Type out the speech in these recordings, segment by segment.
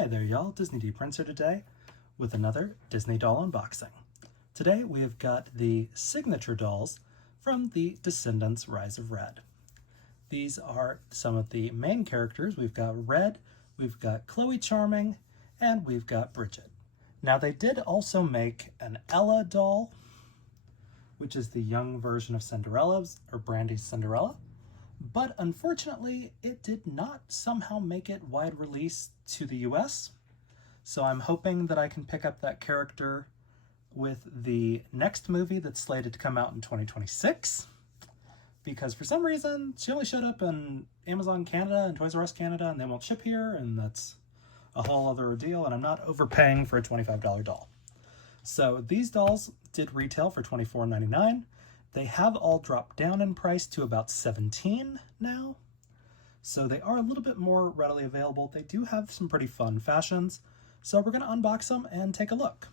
Hey there y'all, Disney D Prince here today with another Disney doll unboxing. Today we have got the signature dolls from the Descendants Rise of Red. These are some of the main characters. We've got Red, we've got Chloe Charming, and we've got Bridget. Now they did also make an Ella doll, which is the young version of Cinderella's, or Brandy's Cinderella. But unfortunately, it did not somehow make it wide release to the US. So I'm hoping that I can pick up that character with the next movie that's slated to come out in 2026. Because for some reason, she only showed up in Amazon Canada and Toys R Us Canada, and they won't ship here, and that's a whole other ordeal, and I'm not overpaying for a $25 doll. So these dolls did retail for $24.99. They have all dropped down in price to about $17 now. So they are a little bit more readily available. They do have some pretty fun fashions. So we're going to unbox them and take a look.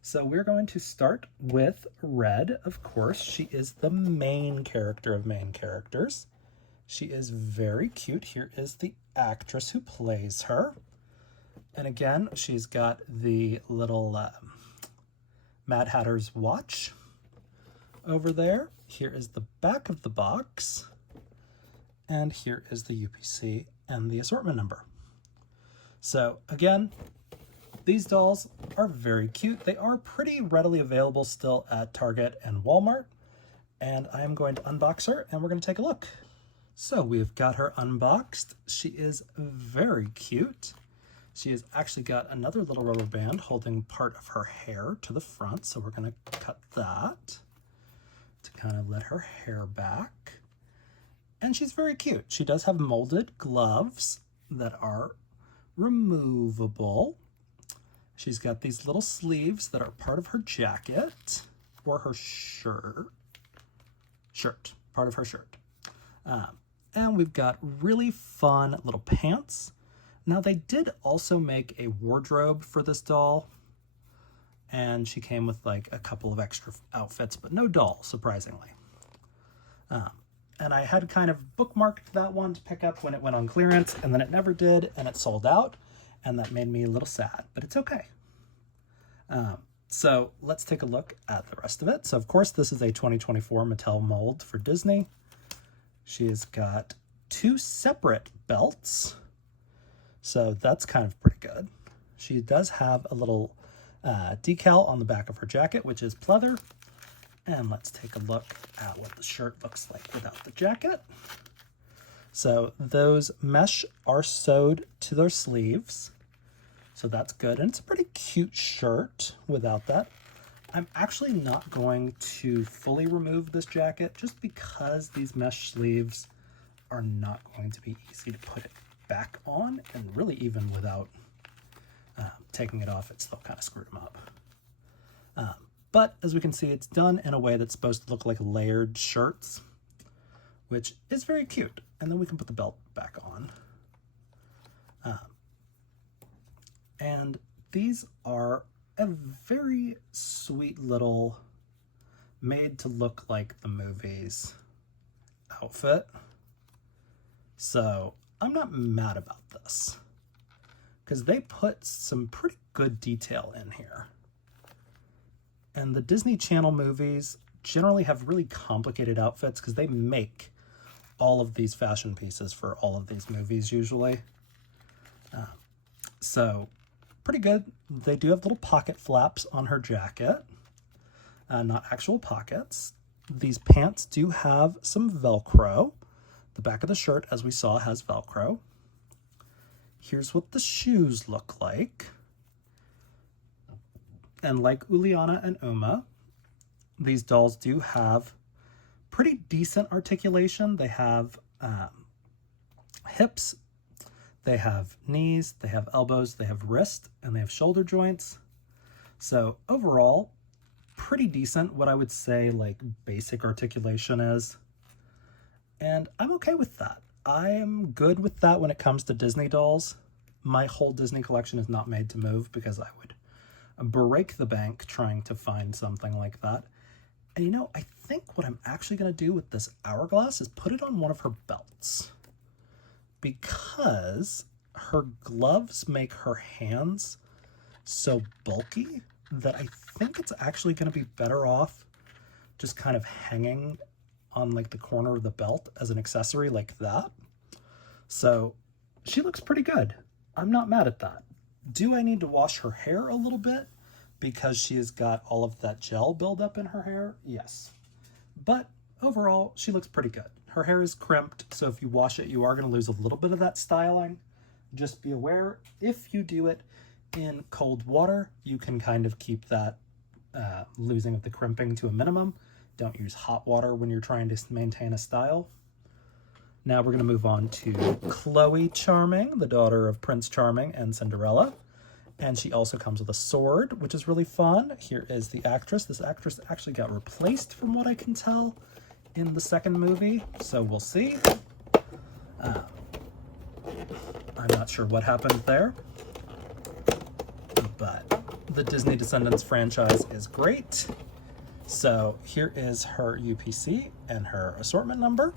So we're going to start with Red, of course. She is the main character of main characters. She is very cute. Here is the actress who plays her. And again, she's got the little Mad Hatter's watch over there. Here is the back of the box, and here is the UPC and the assortment number. So again, these dolls are very cute. They are pretty readily available still at Target and Walmart, and I am going to unbox her and we're going to take a look. So we've got her unboxed. She is very cute. She has actually got another little rubber band holding part of her hair to the front, so we're going to cut that to kind of let her hair back. And she's very cute. She does have molded gloves that are removable. She's got these little sleeves that are part of her jacket or her shirt, part of her shirt. And we've got really fun little pants. Now they did also make a wardrobe for this doll, and she came with like a couple of extra outfits, but no doll, surprisingly. And I had kind of bookmarked that one to pick up when it went on clearance, and then it never did, and it sold out, and that made me a little sad, but it's okay. So let's take a look at the rest of it. So of course, this is a 2024 Mattel mold for Disney. She has got two separate belts, so that's kind of pretty good. She does have a little decal on the back of her jacket, which is pleather. And let's take a look at what the shirt looks like without the jacket. So those mesh are sewed to their sleeves, so that's good. And it's a pretty cute shirt without that. I'm actually not going to fully remove this jacket just because these mesh sleeves are not going to be easy to put it back on, and really even without taking it off, it still kind of screwed them up. But as we can see, it's done in a way that's supposed to look like layered shirts, which is very cute. And then we can put the belt back on. And these are a very sweet little made to look like the movies outfit. So I'm not mad about this, because they put some pretty good detail in here. And the Disney Channel movies generally have really complicated outfits because they make all of these fashion pieces for all of these movies usually. So pretty good. They do have little pocket flaps on her jacket, not actual pockets. These pants do have some Velcro. The back of the shirt, as we saw, has Velcro. Here's what the shoes look like. And like Uliana and Uma, these dolls do have pretty decent articulation. They have hips, they have knees, they have elbows, they have wrist, and they have shoulder joints. So overall, pretty decent, what I would say like basic articulation is. And I'm okay with that. I am good with that when it comes to Disney dolls. My whole Disney collection is not made to move because I would break the bank trying to find something like that. And you know, I think what I'm actually going to do with this hourglass is put it on one of her belts, because her gloves make her hands so bulky that I think it's actually going to be better off just kind of hanging on like the corner of the belt as an accessory like that. So she looks pretty good. I'm not mad at that. Do I need to wash her hair a little bit because she has got all of that gel buildup in her hair? Yes. But overall, she looks pretty good. Her hair is crimped, so if you wash it, you are going to lose a little bit of that styling. Just be aware, if you do it in cold water, you can kind of keep that losing of the crimping to a minimum. Don't use hot water when you're trying to maintain a style. Now we're going to move on to Chloe Charming, the daughter of Prince Charming and Cinderella. And she also comes with a sword, which is really fun. Here is the actress. This actress actually got replaced, from what I can tell, in the second movie. So we'll see. I'm not sure what happened there. But the Disney Descendants franchise is great. So here is her UPC and her assortment number.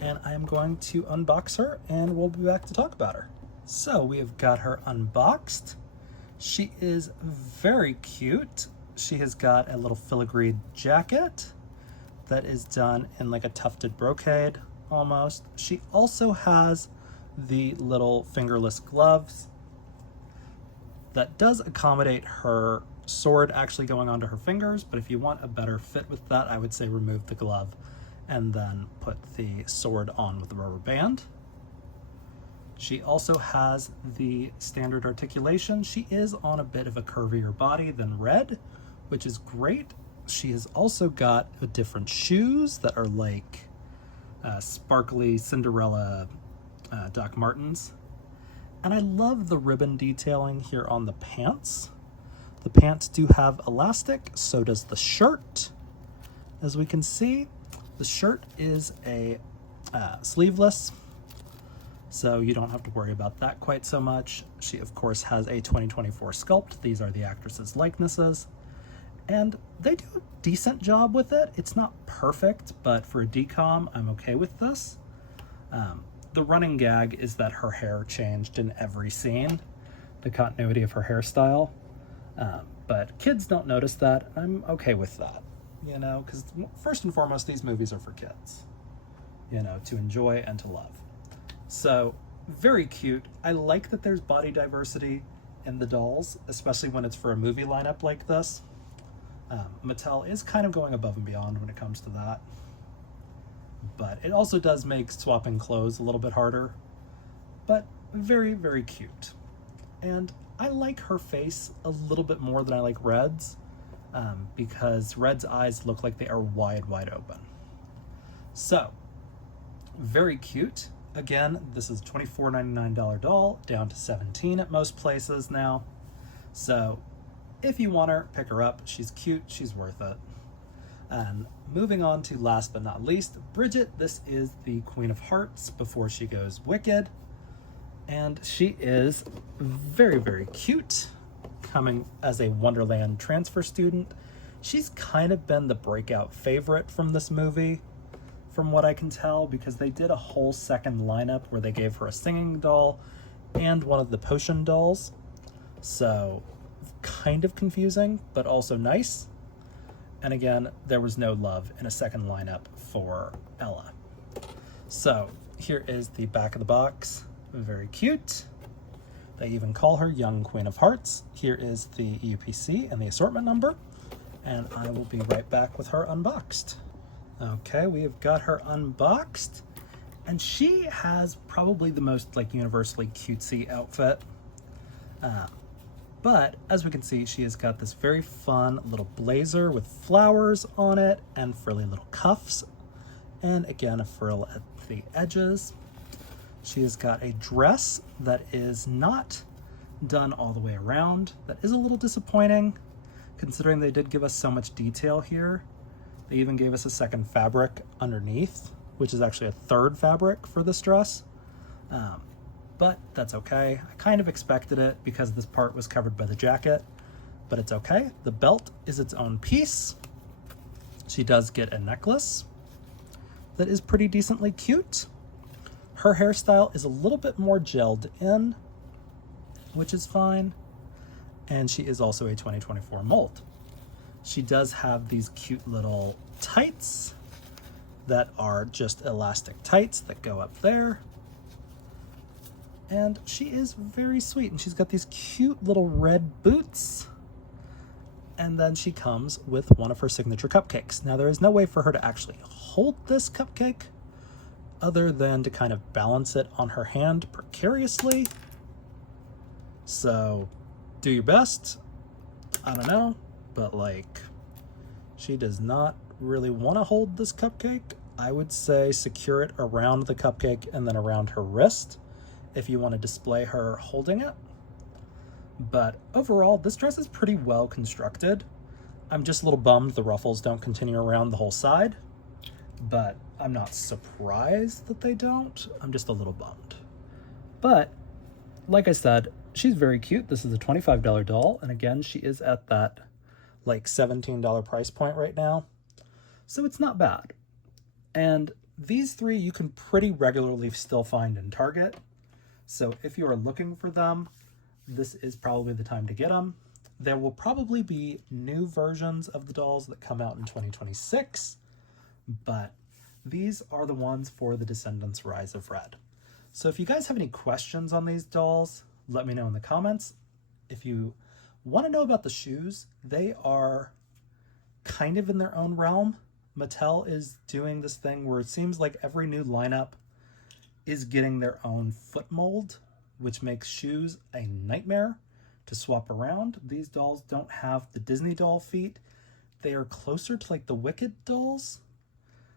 And I am going to unbox her and we'll be back to talk about her. So we have got her unboxed. She is very cute. She has got a little filigreed jacket that is done in like a tufted brocade almost. She also has the little fingerless gloves that does accommodate her sword actually going onto her fingers, but if you want a better fit with that, I would say remove the glove and then put the sword on with the rubber band. She also has the standard articulation. She is on a bit of a curvier body than Red, which is great. She has also got different shoes that are like sparkly Cinderella Doc Martens. And I love the ribbon detailing here on the pants. The pants do have elastic, so does the shirt. As we can see, the shirt is a sleeveless, so you don't have to worry about that quite so much. She, of course, has a 2024 sculpt. These are the actresses' likenesses. And they do a decent job with it. It's not perfect, but for a decom, I'm okay with this. The running gag is that her hair changed in every scene, the continuity of her hairstyle. But kids don't notice that. I'm okay with that, you know, because first and foremost, these movies are for kids, you know, to enjoy and to love. So very cute. I like that there's body diversity in the dolls, especially when it's for a movie lineup like this. Mattel is kind of going above and beyond when it comes to that. But it also does make swapping clothes a little bit harder. But very, very cute. And I like her face a little bit more than I like Red's, because Red's eyes look like they are wide, wide open. So, very cute. Again, this is a $24.99 doll, down to $17 at most places now. So, if you want her, pick her up. She's cute, she's worth it. And moving on to last but not least, Bridget. This is the Queen of Hearts before she goes wicked. And she is very, very cute, coming as a Wonderland transfer student. She's kind of been the breakout favorite from this movie, from what I can tell, because they did a whole second lineup where they gave her a singing doll and one of the potion dolls. So, kind of confusing, but also nice. And again, there was no love in a second lineup for Ella. So, here is the back of the box. Very cute. They even call her Young Queen of Hearts. Here is the UPC and the assortment number, and I will be right back with her unboxed. Okay, we have got her unboxed, and she has probably the most like universally cutesy outfit. But as we can see, she has got this very fun little blazer with flowers on it and frilly little cuffs, and again a frill at the edges. She has got a dress that is not done all the way around. That is a little disappointing, considering they did give us so much detail here. They even gave us a second fabric underneath, which is actually a third fabric for this dress. But that's okay. I kind of expected it because this part was covered by the jacket, but it's okay. The belt is its own piece. She does get a necklace that is pretty decently cute. Her hairstyle is a little bit more gelled in which is fine. And she is also a 2024 mold. She does have these cute little tights that are just elastic tights that go up there. And she is very sweet, and she's got these cute little red boots. And then she comes with one of her signature cupcakes. Now, there is no way for her to actually hold this cupcake other than to kind of balance it on her hand precariously. So do your best. I don't know, but like, she does not really want to hold this cupcake. I would say secure it around the cupcake and then around her wrist if you want to display her holding it. But overall, this dress is pretty well constructed. I'm just a little bummed the ruffles don't continue around the whole side, but I'm not surprised that they don't. I'm just a little bummed. But like I said, she's very cute. This is a $25 doll, and again, she is at that like $17 price point right now. So it's not bad. And these three you can pretty regularly still find in Target. So if you are looking for them, this is probably the time to get them. There will probably be new versions of the dolls that come out in 2026, but these are the ones for the Descendants Rise of Red. So if you guys have any questions on these dolls, let me know in the comments. If you want to know about the shoes, they are kind of in their own realm. Mattel is doing this thing where it seems like every new lineup is getting their own foot mold, which makes shoes a nightmare to swap around. These dolls don't have the Disney doll feet. They are closer to like the Wicked dolls.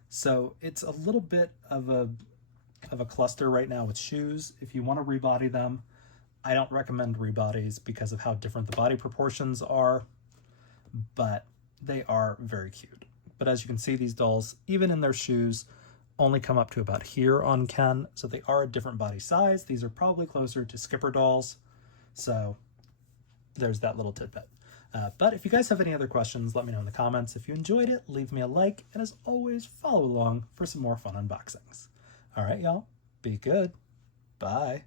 So it's a little bit of a cluster right now with shoes. If you want to rebody them, I don't recommend rebodies because of how different the body proportions are, but they are very cute. But as you can see, these dolls, even in their shoes, only come up to about here on Ken, so they are a different body size. These are probably closer to Skipper dolls, so there's that little tidbit. But if you guys have any other questions, let me know in the comments. If you enjoyed it, leave me a like, and as always, follow along for some more fun unboxings. All right, y'all, be good. Bye.